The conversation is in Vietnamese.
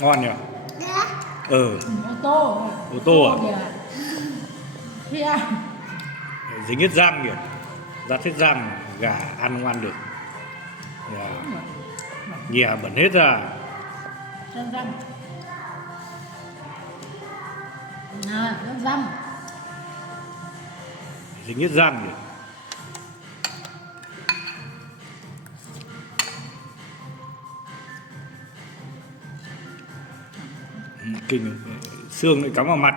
Ngon nhỉ? Ừ. Ô tô à? Dính hết răng kìa. Rát hết răng, gà ăn không ăn được. Nhè bẩn hết ra. Răng. Răng. Dính hết răng kìa. Kinh, xương lại cắm vào mặt.